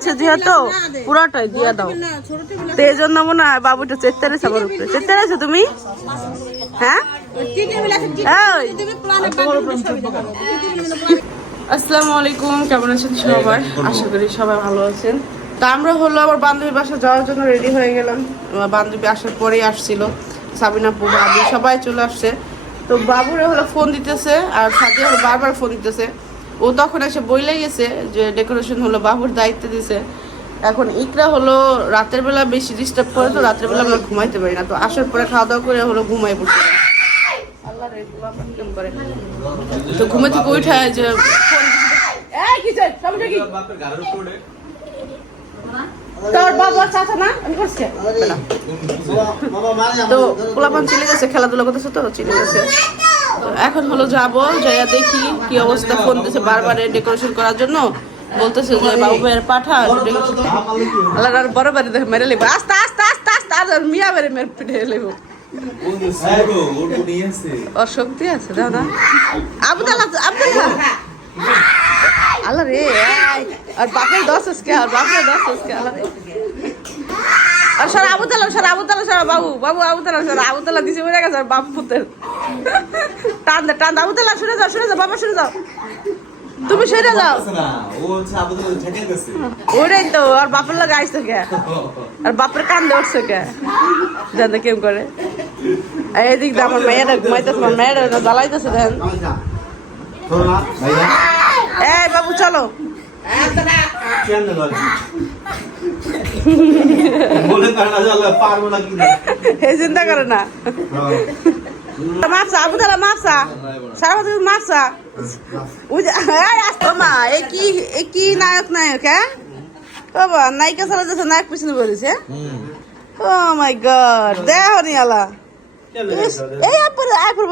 আনছে যেহেতু পুরাটাই দিয়ে দাও। তো এই জন্য মনে হয় বাবুটা চেত্তারে সবার উপরে চেত্তারে আছো তুমি? হ্যাঁ? আসসালামু আলাইকুম কেমন আছেন সবাই? আশা করি সবাই ভালো আছেন। তা আমরা হলো আমার বান্ধবীর বাসা যাওয়ার জন্য রেডি হয়ে গেলাম। আমার বান্ধবী আসার পরেই আসছিল সাবিনা পু ভাবি সবাই চলে আসছে। তো বাবুরে হলো ফোন দিতেছে আর সাথে বারবার ফোন দিতেছে। ও তখন এসে বইলে গেছে যে ডেকোরেশন হলো বাবুর দায়িত্ব দিছে। এখন ইকরা হলো রাতের বেলা বেশি ডিস্টার্ব করে তো রাতের বেলা আমরা ঘুমাইতে পারি না। তো আসার পরে খাওয়া দাওয়া করে হলো ঘুমাই পড়তে করে। তো ঘুমে থেকে উঠে যে তোর বাবা চাচা না? আমি করছে। তো পোলাপান চলে গেছে খেলাধুলা করতেছে তো চলে গেছে। এখন হলো যাব, যাইয়া দেখি কি অবস্থা। ফোন দিতেছে বারবার ডেকোরেশন করার জন্য। বলতেছে যে বাবু ভাইয়ের পাঠা আল্লাহ আর বড় বাড়ি দেখে মেরে লেবো। আস্তে আস্তে আস্তে আস্তে আর মিয়া বেড়ে মেরে পিঠে লেবো। ওর শক্তি আছে দাদা আবুদাল্লাহ আবুদাল্লাহ আল্লাহ রে আর বাপের দশ আজকে, আর বাপের দশ আজকে, আল্লাহ রে। আর sir Abdullah sir Abdullah sir বাবু বাবু আবুদাল্লাহ স্যার আবুদাল্লাহ দিছে বেড়ে গেছে, আর বাপ পুতের। টান দে টান দে। আবুদাল্লাহ শুনে যাও শুনে যাও বাবা শুনে যাও। তুমি সেরে যাও। ওটাই তো আর বাপের লাগে আইসে কে আর বাপের কান্দে উঠছে কে? জানতে কেম করে। এদিক দিয়ে আমার মেয়েরা ঘুমাইতেছে আমার মেয়েরা জ্বালাইতেছে দেন। এই বাবু চলো। চিন্তা করে না। মাপসা আবু তালা মাপসা। সারা বছর মাপসা। মা এ কি এ কি নায়ক নায়ক হ্যাঁ? বাবা নায়িকা পিছনে বলেছে। ও মাই গড দেহ এই আপরে আপরে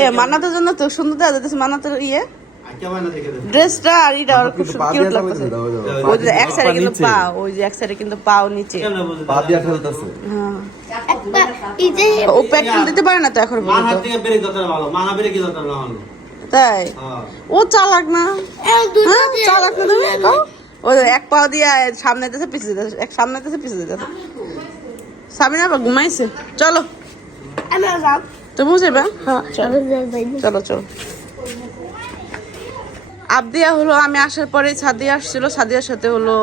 এ মান্নাতের জন্য তো সুন্দর দেখা যাচ্ছে মান্নাতের ইয়ে। ড্রেসটা আর এটা আর খুব কিউট লাগতেছে। ওই যে এক সাইডে কিন্তু পা ওই যে এক সাইডে কিন্তু পাও নিচে। হ্যাঁ। ও পেট দিতে পারে না তো এখন তাই? ও চালাক না। হ্যাঁ চালাক না তুমি? ও এক পা দিয়ে সামনে দিতেছে পিছিয়ে দিতেছে এক সামনে দিতেছে পিছিয়ে দিতেছে। সামিনা আবার ঘুমাইছে? চলো। তুমি যাবে হ্যাঁ চলো। চলো আবদিয়া হলো আমি আসার পরে সাদিয়া আসছিল। সাদিয়ার সাথে হলো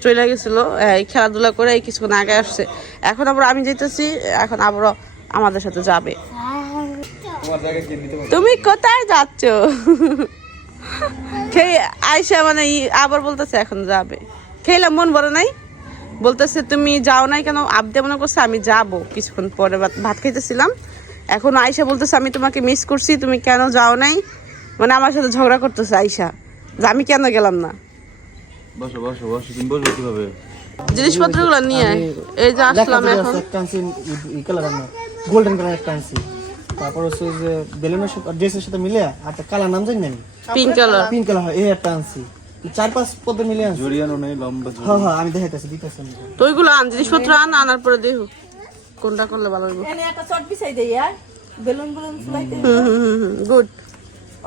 চলে গেছিল, এই খেলাধুলা করে কিছুক্ষণ আগে আসছে। এখন আবার আমি যেতেছি এখন আবারও আমাদের সাথে যাবে। তুমি কোথায় যাচ্ছ? খেয়ে আইসা মানে আবার বলতেছে এখন যাবে। খেলাম মন বড় নাই। বলতেছে, তুমি যাও নাই কেন? আবদে মনে করছে, আমি যাব। কিছুক্ষণ পরে ভাত- খাইতেছিলাম। এখন আয়সা বলতেছে, আমি তোমাকে মিস করছি, তুমি কেন যাও নাই? মানে আমার সাথে ঝগড়া করতেছে আয়সা যে আমি কেন গেলাম না? বসো বসো বসো তুমি বসবে কীভাবে? জিনিসপত্রগুলো নিয়ে এই যে আসলাম এখন। ই কালার আমরা গোল্ডেন কালার একটা আনছি তারপর হচ্ছে যে বেলুনের সাথে ড্রেসের সাথে মিলে আর একটা কালার নাম জানি আমি পিঙ্ক কালার পিঙ্ক কালার হয় এই একটা আনছি চার পাঁচ পদের মিলে আনছি। জড়িয়ানো নেই লম্বা হ্যাঁ হ্যাঁ আমি দেখাইতেছি দিতেছি আমি। তো ওইগুলো আন জিনিসপত্র আন আনার পরে দেখো কোনটা করলে ভালো হবে হুম হুম হুম হুম গুড।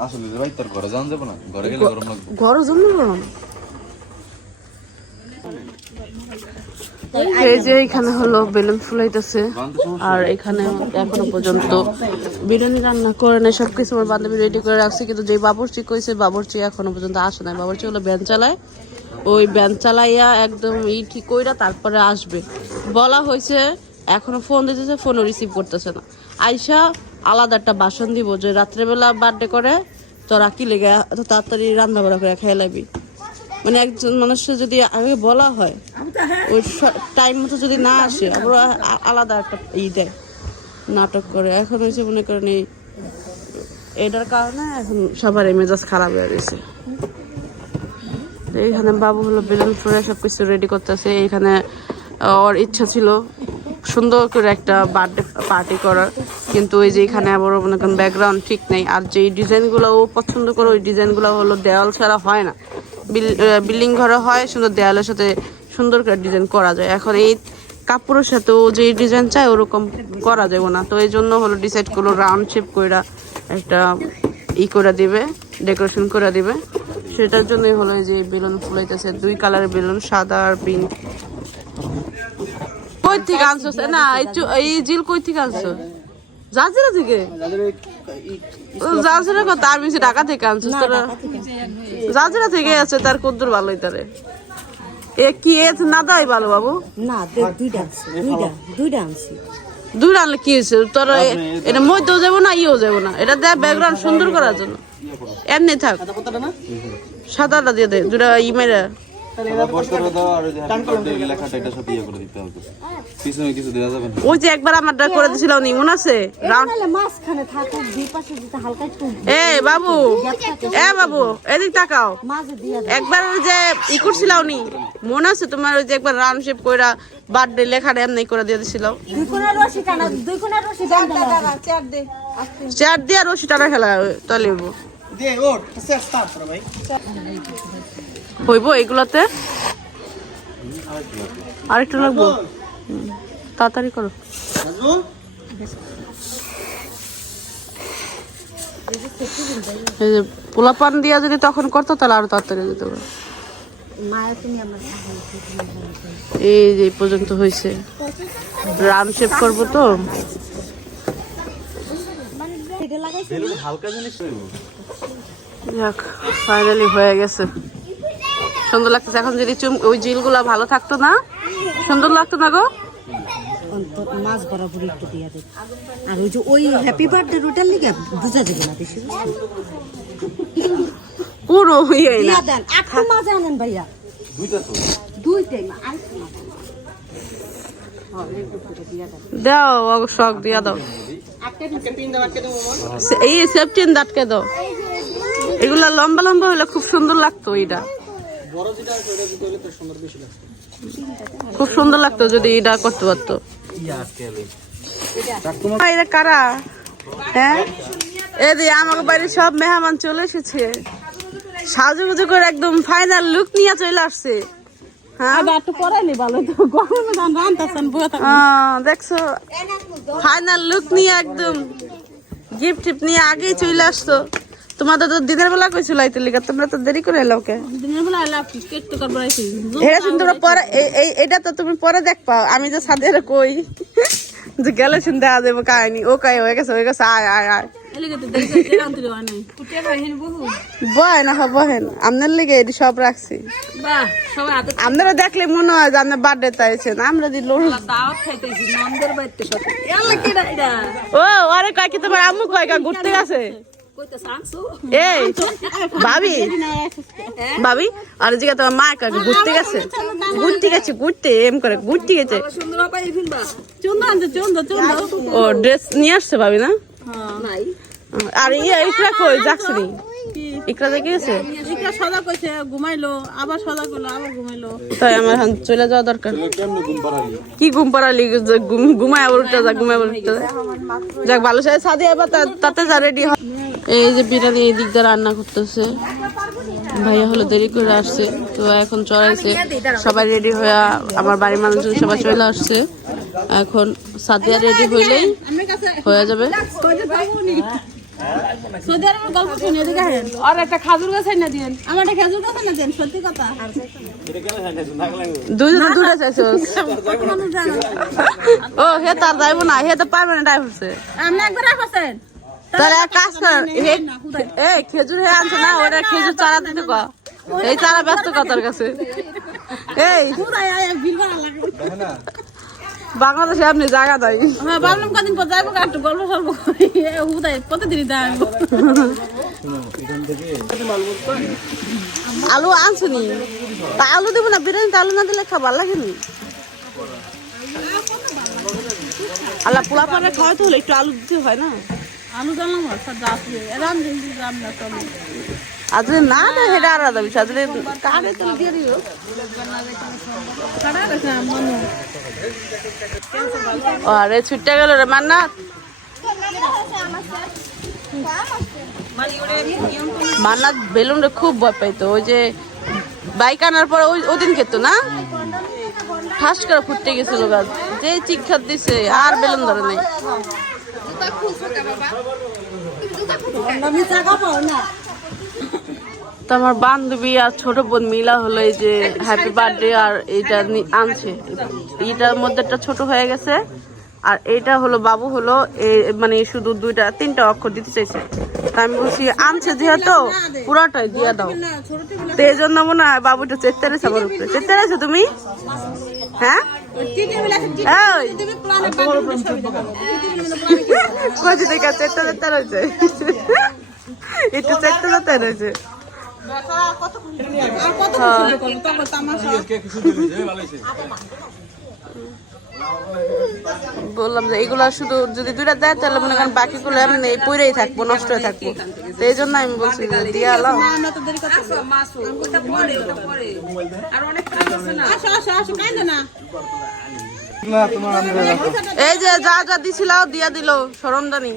আসলে যে ভাই তোর ঘরে যান যাব না ঘরে গেলে গরম লাগবে। ঘর জন্য গরম এই যে এখানে হলো বেলুন ফুলাইতেছে। আর এখানে এখনও পর্যন্ত বিরিয়ানি রান্না করে নেই, সবকিছু আমার বান্ধবী রেডি করে রাখছে। কিন্তু যে বাবরচি কইছে, বাবরচি এখনও পর্যন্ত আসে নাই। বাবরচি হলো ব্যান চালায়। ওই ব্যান চালাইয়া একদম ই ঠিক কইরা তারপরে আসবে। বলা হয়েছে এখনও ফোন দিতেছে ফোনও রিসিভ করতেছে না। আইসা আলাদা একটা বাসন দিব যে রাত্রেবেলা বার্থডে করে, তোরা কি লেগে তাড়াতাড়ি রান্না বাড়া করে খেয়ে লাবি মানে একজন মানুষের যদি আগে বলা হয় ওই টাইম মতো যদি না আসে আবার আ- আলাদা একটা ই দেয়, নাটক করে। এখন হয়েছে মনে করেন এই, এটার কারণে এখন সবার মেজাজ খারাপ হয়ে গেছে। এইখানে বাবু হলো বেলুন ফুলে সব কিছু রেডি করতেছে। এইখানে ওর ইচ্ছা ছিল সুন্দর করে একটা বার্থডে পার্টি করার। কিন্তু ওই যে এখানে আবার মনে করেন ব্যাকগ্রাউন্ড ঠিক নেই। আর যেই ডিজাইনগুলো ও পছন্দ করে, ওই ডিজাইনগুলো হলো দেওয়াল ছাড়া হয় না। বিল্ডিং ঘরে হয়, সুন্দর দেওয়ালের সাথে সুন্দর করে ডিজাইন করা যায়। এখন এই কাপড়ের সাথে ও যে ডিজাইন চায় ওরকম করা যাবে না। তো এই জন্য হলো ডিসাইড করল রাউন্ড শেপ কইরা একটা ই করে দিবে ডেকোরেশন করে দিবে। সেটার জন্যই হলো যে বেলুন ফুলাইতেছে দুই কালারের বেলুন সাদা আর পিঙ্ক কই থেকে আনছো? না এই জিল কই থেকে আনছো? জাজিরা থেকে? জাজিরা কত? আমি ঢাকা থেকে আনছো? জাজিরা থেকে আছে তার কদ্দুর ভালোই তারে। এ কি এ না দাই ভালো বাবু। না দুইটা দুইটা দুইটা আনছি। দুই আনলে কি হয়েছে? তোর এটা মধ্যেও যাব না ইয়েও যাব না। এটা দেয় ব্যাকগ্রাউন্ড সুন্দর করার জন্য। এমনি থাক। সাদাটা দিয়ে দে দুটা ইমেরা আর ওই যে হ্যাপি বার্থডে লেখাটা এটা সাথে ইয়ে করে দিতে হবে। পিছনে কিছু দেওয়া যাবে না। একবার আমারটা করে দিছিল নি মনে আছে? এ বাবু। এ বাবু এদিক তাকাও। মাঝে দিয়া দেয় একবার ওই যে ই মনে আছে তোমার ওই যে একবার রাউন্ড শেপ কইরা বার্থডে লেখাটা এমনি করে দিয়ে দিছিল। চার দিয়ে রশি টানা খেলা দে করো ভাই। হইব এগুলাতে আরেকটু লাগবো। তাড়াতাড়ি করো। নাজমুল এই যে পোলা পান দিয়া যদি তখন করতো তাহলে আরও তাড়াতাড়ি যেতে। পারো মায়া তুমি আমার এই যে এই পর্যন্ত হয়েছে রান শেপ করব তো। এটা লাগাইছি হালকা জিনিস হইব। যাক ফাইনালি হয়ে গেছে। সুন্দর লাগতেছে। এখন যদি চুম ওই জিলগুলা ভালো থাকতো না সুন্দর লাগতো না গো? মাছ বরাবর একটু দিয়া দেয় আর ওই যে ওই হ্যাপি বার্থডে রুটার লিগে বুঝা যাবে না বেশি পুরো না। দেন। আটটা মাছ আনেন ভাইয়া। দুইটা তো। দুইটাই মা আরেকটা মাছ আনেন। দাও ও শখ দিয়া দাও। আজকে পিন দাও আজকে দেবো মামা সে- এই সেফটিন দাটকে দাও। এগুলা লম্বা লম্বা হলে খুব সুন্দর লাগতো এইটা খুব সুন্দর লাগতো যদি এটা করতে পারতো। ভাই, কারা? হ্যাঁ? এই যে আমাকে বাড়ির সব মেহমান চলে এসেছে। সাজুগুজু করে একদম ফাইনাল লুক নিয়ে চলে আসছে। হ্যাঁ? আহ, দেখছ? ফাইনাল লুক নিয়ে একদম গিফট টিপ নিয়ে আগেই চলে আসতো। তোমাদের তো দিনের বেলা কইছিল আইতে লিগা তোমরা তো দেরি করে এলাও কে? দিনের বেলা আইলা কেক তো করব রাইছি এটা শুন তোমরা পরে এই- এটা তো তুমি পরে দেখ পাও আমি যে সাদের কই। যে গেলে শুন দেখা দেবো কাহিনি ও কাই হয়ে গেছে হয়ে গেছে আয় আয় আয়। এলাকা তো দেরি করে আনতে দেওয়া নাই কুটিয়া বাহিনী বহু। বয় না হব হেন আপনার লেগে এটি সব রাখছি। বাহ সবাই হাতে আপনারা দেখলে মনে হয় যে আপনার বার্থডে তাইছেন আমরা দিল দাওয়াত খাইতেছি নন্দের বাড়িতে সাথে এলা কেডা এটা? ও আরে কয় তোমার আম্মু কয় কা ঘুরতে গেছে? এই ভাবি ভাবি আর জিগা তোমার মা কাকে ঘুরতে গেছে। ঘুরতে গেছে ঘুরতে এম করে ঘুরতে গেছে। ও ড্রেস নিয়ে আসছে ভাবি না? আর ইয়ে ইকরা কই? যাচ্ছে নি? ইকরা দেখে গেছে? এটা সদা কইছে ঘুমাইলো আবার সদা করল আবার ঘুমাইলো। তাই আমার এখন চলে যাওয়া দরকার। কি ঘুম পাড়ালি ঘুমায় আবার উঠতে যা ঘুমায় আবার উঠতে যা। যাক ভালো সাথে আবার তা- তাতে যা রেডি এই যে বিরিয়ানি এই দিক দিয়ে রান্না করতেছে। ভাইয়া হলো দেরি করে আসছে তো এখন চড়াইছে সবাই রেডি হয়ে আমার বাড়ির মানুষজন সবাই চলে আসছে। এখন সাদিয়া রেডি হইলেই হয়ে যাবে। সৌদি আরবের গল্প শুনে দেখেন আর একটা খাজুর গাছ না দিন। আমার একটা খেজুর গাছ না দেন সত্যি কথা। দুইজনে দূরে চাইছো কত মানুষ জানো। ও হে তার যাইবো না হে তো পারবে না ড্রাইভারছে আপনি একবার রাখছেন তাহলে এক কাজ কর হে এ খেজুর হে আনছে না ওটা খেজুর চারা দিতে ক এই চারা ব্যস্ত কথার কাছে। এই। বাংলাদেশে আপনি জায়গা দেয়। হ্যাঁ ভাবলাম কদিন পর যাইবো একটু গল্প সল্প করি। হুদাই প্রতিদিনই যাইব আলু আনছুনি তা আলু দেবো না বিরিয়ানিতে আলু না দিলে খাবার লাগেনি আল্লাহ পোলা পারে খাওয়াতে হলে একটু আলু দিতে হয় না? আজকে না না হেটা আলাদা বিষয় আজকে কারে তো দিয়ে দিও? সারা রেখে মনু আরে গেল রে মান্না। মান্নাত বেলুন রে খুব ভয় পাইতো। ওই যে বাইক আনার পর ওই ওদিন খেত না? ফার্স্ট করে ফুটতে গেছিল গাছ যে চিক্ষার দিছে আর বেলুন ধরে নাই। আমি জায়গা পাও না তো আমার বান্ধবী আর ছোট বোন মিলা হলো এই যে হ্যাপি বার্থডে আর এইটা আনছে। এইটার মধ্যে একটা ছোট হয়ে গেছে। আর এইটা হলো বাবু হলো মানে শুধু দুইটা তিনটা অক্ষর দিতে চাইছে। তা আমি বলছি আনছে যেহেতু পুরাটাই দিয়ে দাও। তো এই জন্য মনে হয় বাবুটা চেতে রয়েছে আমার উপরে। চেতে রয়েছে তুমি? হ্যাঁ? কত চেতে রয়েছে? রয়েছে। বললাম যে এগুলা শুধু যদি দুইটা দেয় তাহলে মনে করেন বাকিগুলো এমনি পইরেই থাকব নষ্ট হয়ে থাকব। তো এই জন্য আমি বলছি যে দিয়ে আলাম এই যে যা যা দিছিল দিয়া দিল সরমদানি।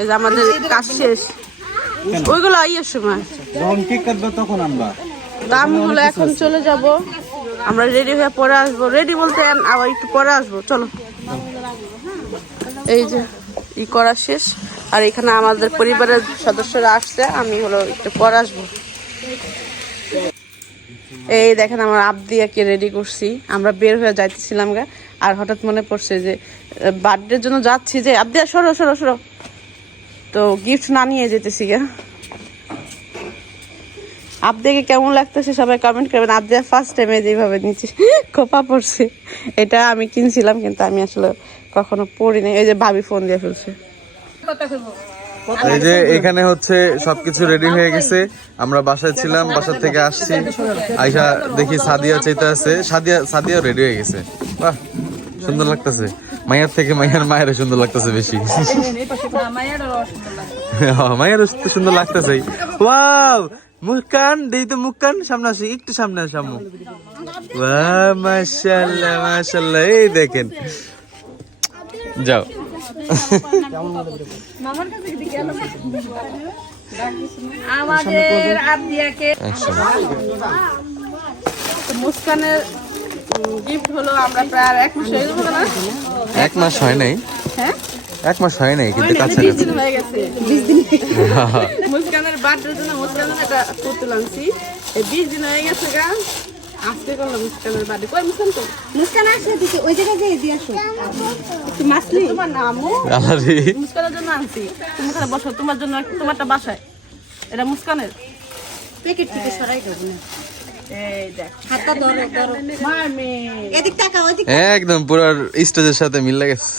এই যে আমাদের কাজ শেষ। ওইগুলো আইয়ের সময়। যখন কেক কাটবে তখন আমরা। দাম হলো এখন চলে যাব। আমরা রেডি হয়ে পরে আসব। রেডি বলতে আবার একটু পরে আসব। চলো। এই যে, ই করা শেষ। আর এখানে আমাদের পরিবারের সদস্যরা আসছে, আমি হলো একটু পরে আসব। এই দেখেন আমার আবদিয়াকে রেডি করছি। আমরা বের হয়ে যাইতেছিলাম গা, আর হঠাৎ মনে পড়ছে যে, বার্থডের জন্য যাচ্ছি যে আবদিয়া সরো সরো সরো। তো গিফট না নিয়ে যেতেছি গা। আবদিয়াকে কেমন লাগতেছে সবাই কমেন্ট করবেন। আবদিয়া ফার্স্ট টাইমে যেভাবে নিচে খোপা পড়ছে। এটা আমি কিনছিলাম কিন্তু আমি আসলে কখনো পড়িনি এই যে ভাবি ফোন দিয়ে ফেলছে। এই যে এখানে হচ্ছে সবকিছু রেডি হয়ে গেছে। আমরা বাসায় ছিলাম বাসা থেকে আসছি। আইসা দেখি সাদিয়া চাইতে আছে। সাদিয়া সাদিয়া রেডি হয়ে গেছে। বাহ সুন্দর লাগতেছে। মায়ের থেকে মায়ের মায়ের সুন্দর লাগতেছে বেশি। মায়ের সুন্দর লাগতেছে। ওয়াও মুস্কান দেই তো মুস্কান সামনে আসি একটু সামনে আসো আম্মু। ওয়াও মাশাআল্লাহ মাশাআল্লাহ এই দেখেন। যাও। আমাদের আবদিয়াকে মুস্কানের গিফট হলো আমরা প্রায় এক মাস হয়ে গেল না? এক মাস হয় নাই। এক মাস হয় নাই কিন্তু বিশ কাছাকাছি দিন হয়ে গেছে মুস্কানের বার্থডের জন্য মুস্কানের একটা পুতুল আনছি এই বিশ দিন হয়ে গেছে গা আজকে করল মুস্কানের বার্থডে। কই মুস্কান তো? মুস্কান আসে দিকে ওই জায়গায় যেয়ে দিয়ে আসো। একটু মাছলি তোমার নামও? আলারি মুস্কানের জন্য আনছি। তুমি এখানে বসো তোমার জন্য তোমারটা বাসায়। এটা মুস্কানের। প্যাকেট থেকে সরাই দেবো না। এই দেখ। হাতটা ধরো ধরো। মার মেয়ে এদিক টাকা একদম পুরো স্টেজের সাথে মিলে গেছে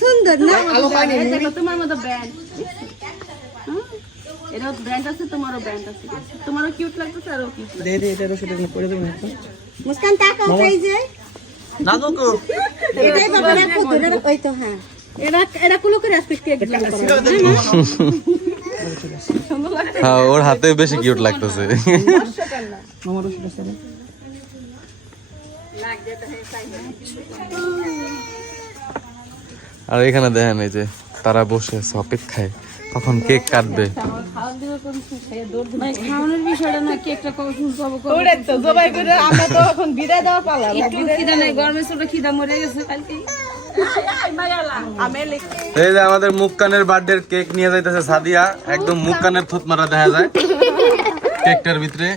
সুন্দর না? দেখো তোমার মতো ব্র্যান্ড এটা ব্র্যান্ড আছে তোমারও ব্র্যান্ড আছে। তোমারও কিউট লাগতেছে আরও কিউট দে দে এটা রসুন এটা করে দেবেন একটু। মুস্কান টাকা উঠাই যায় না কো। এটাই বাবা রাখো ধরে রাখো ওই তো হ্যাঁ। এরা এরা কুলো করে আসবে দিতে হ্যাঁ ওর হাতে বেশি কিউট লাগতেছে। রসুন আছে? আর এখানে দেখেন এই যে তারা বসে আছে অপেক্ষায়। কখন কেক কাটবে। খাওয়ানোর বিষয়টা না কেকটা কখন পাবো ওরে তো জবাই করে আমরা তো এখন বিদায় দেওয়া পালাম। একটু খিদা নেই গরমের ছোট খিদা মরে গেছে কালকে এই যে আমাদের মুক্কানের বার্থডে কেক নিয়ে যাইতেছে সাদিয়া। একদম মুক্কানের থুত মারা দেখা যায়। কেকটার ভিতরে।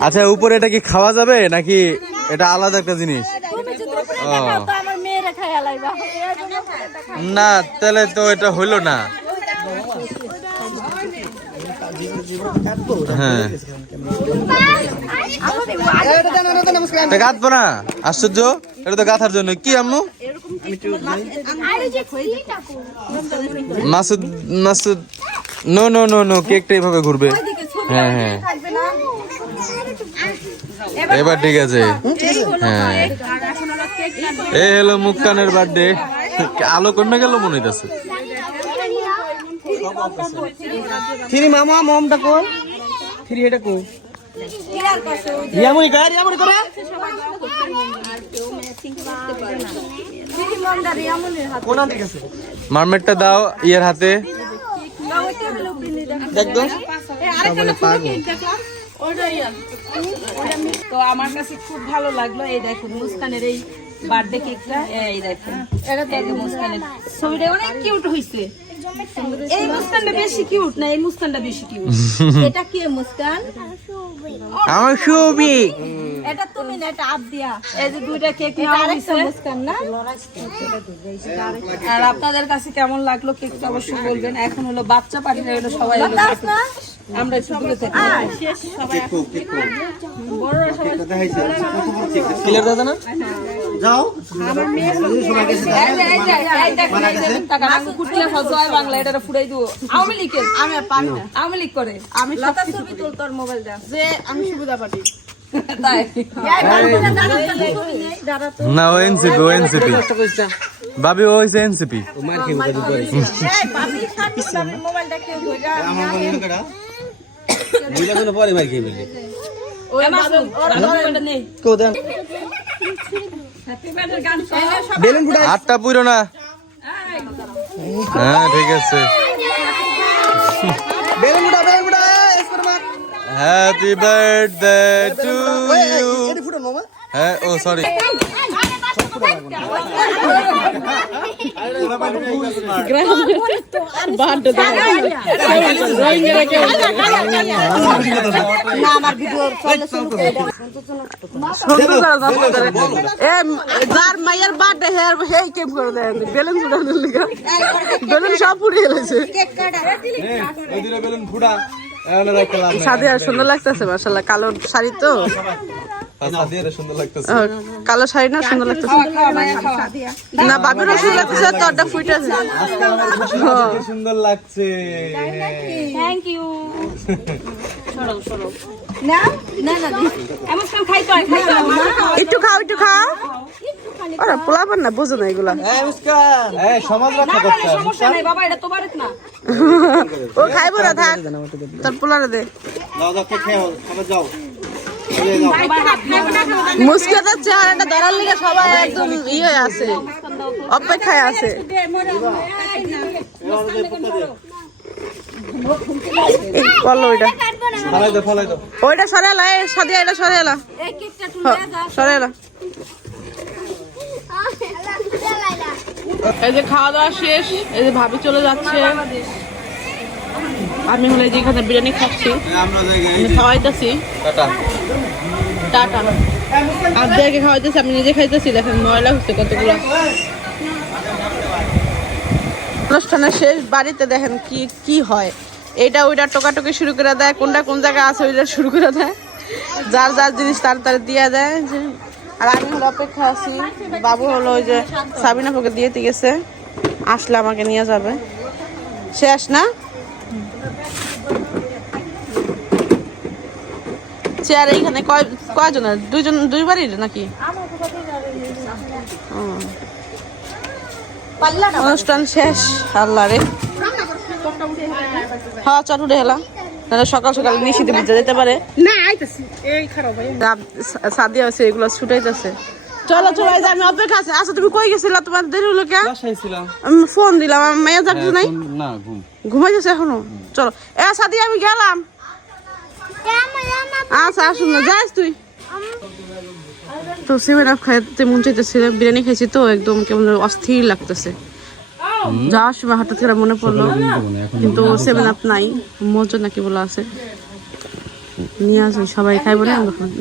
আচ্ছা উপরে এটা কি খাওয়া যাবে নাকি এটা আলাদা একটা জিনিস? না তাহলে তো এটা হইল না। হ্যাঁ। গাঁথবো না আশ্চর্য। এটা তো গাঁথার জন্য। কি আম্মু? Masud Masud no no no no কেকটা এইভাবে ঘুরবে। হ্যাঁ হ্যাঁ। এবার ঠিক আছে। হ্যাঁ। এই হলো মুক্কানের বার্থডে। আলো কমে গেল মনে হইতাছে। ফিরি মামা মমটা কো ফিরি এটা কো রিয়ামুনি কর রিয়ামুনি কর? কোন মারমেটটা দাও ইয়ের হাতে। দেখো। তো আমার কাছে খুব ভালো লাগল। এই দেখুন মুস্কানের এই বার্থডে কেকটা এই দেখুন মুস্কানের ছবিটা অনেক কিউট হইছে। এই মুস্কানটা বেশি কিউট না এই মুস্কানটা বেশি কিউট এটা কি মুস্কান? আমার ছবি এটা তুমি না এটা আপ দিয়া। এই যে দুইটা কেক নেওয়া হয়েছে। মুস্কান না? আর আপনাদের কাছে কেমন লাগল কেকটা অবশ্যই বলবেন। এখন হলো বাচ্চা পার্টিরা হলো সবাই হলো আমরা একটু দূরে থাকি সবাই বড়রা সবাই ক্লিয়ার দাদা না? যাও। আমি। যে আমি সুবিধা পাটি তাই। না ও এনসিপি ও এনসিপি ভাবি ও হয়েছে এনসিপি ওই মাসুম, বান্ধবী আটটা পুরো না? হ্যাঁ ঠিক আছে। বেলুন ফুটা বেলুন ফুটা হ্যাপি বার্থডে টু ইউ এটা ফুটো মামা। হ্যাঁ ও সরি না। যার মায়ের বার্থডে হেয়ার হে কেম করে দেয় বেলুন ফুটানোর লিগা বেলুন সব ফুটিয়ে গেছে বেলুন ফুটা রাখলাম সুন্দর লাগতেছে মাশাআল্লাহ কালো শাড়ি তো কালো শাড়ি না সুন্দর লাগতেছে। না বাবিরও সুন্দর লাগতেছে তোরটা ফুটেছে সুন্দর লাগছে হয়, হয়, মায়া খাওয়া। একটু খাও একটু খাও ওরা পোলাবার না বোঝো না এগুলা এই মুস্কান এই সমাজ না রক্ষা খাইলে করতে হবে সমস্যা নাই, বাবা, এটা তো বারেক না। ও খাইবো না থাক তোর পোলারে দে যাও না। চেহারাটা ধরার লিগে সবাই একদম ইয়ে আছে, অপেক্ষায় আছে ওইটা সরে এলা এই এটা সরে। সরে এই যে খাওয়া দাওয়া শেষ, এই যে ভাবি চলে যাচ্ছে আমি হলে যেখানে বিরিয়ানি খাচ্ছি। আমি খাওয়াইতেছি। টাটা। আব্দাকে খাওয়াইতেছি আমি নিজে খাইতেছি দেখেন ময়লা হচ্ছে কতগুলো। অনুষ্ঠানের শেষ বাড়িতে দেখেন কি কি হয়। এটা ওইটা টোকাটুকি শুরু করে দেয় কোনটা কোন জায়গায় আছে ওইটা শুরু করে দেয়। যার যার জিনিস তাড়াতাড়ি দিয়ে দেয়। আর আমি হলো অপেক্ষা আছি। বাবু হলো ওই যে সাবিনা ফুকে দিয়ে গেছে আসলে আমাকে নিয়ে যাবে। শেষ না? চেয়ার এইখানে কয় কয়জনের? দুইজন দুইবারই নাকি। অনুষ্ঠান শেষ? আল্লাহ রে। হ্যাঁ চল উঠে তাহলে সকাল সকাল নিশিতে ভিজে যেতে পারে। না, আইতাছি। এই খারাপ সাদিয়া আছে এগুলো ছুটাইতেছে। চলো চলো এই যে আমি অপেক্ষা আছে। আচ্ছা তুমি কই গেছিলা? তোমার দেরি হলো কে? বাসায় ছিলাম। আমি ফোন দিলাম। আমার মেয়ে যাচ্ছে নাই? না ঘুম। ঘুমাইতেছে এখনও? চলো। এ সাদিয়া আমি গেলাম। আচ্ছা আসুন না। যাস তুই। তো সেভেন আপ খাইতে মন চাইতেছিল। বিরিয়ানি খাইছি তো একদম কেমন অস্থির লাগতেছে। যাওয়ার সময় হঠাৎ করে মনে পড়ল কিন্তু সেভেন আপ নাই। মজা নাকি বলা আছে। নিয়ে আসুন সবাই খাইব না?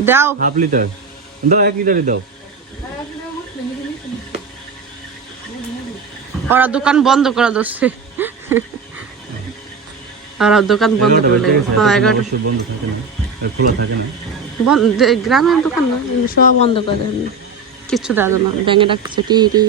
দাও। Half litre. দাও এক লিটারই দাও। ওরা দোকান বন্ধ করা দোষে ওরা দোকান বন্ধ করে। হ্যাঁ এগারোটা। বন্ধ থাকে না খোলা থাকে না। গ্রামের দোকান না সব বন্ধ করে দেয় কিছু দেওয়া না ব্যাঙে ডাকছে টি টি